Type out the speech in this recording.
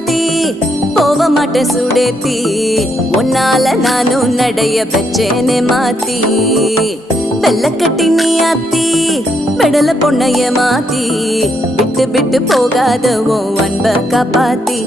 மாத்தி போக மாட்டேன் சுடேத்தி உன்னால நானும் நடைய பெச்சேனே மாத்தி வெள்ளக்கட்டி நீ ஆத்தி பெடல பொண்ணைய மாத்தி விட்டு விட்டு போகாத உன் அன்ப காப்பாத்தி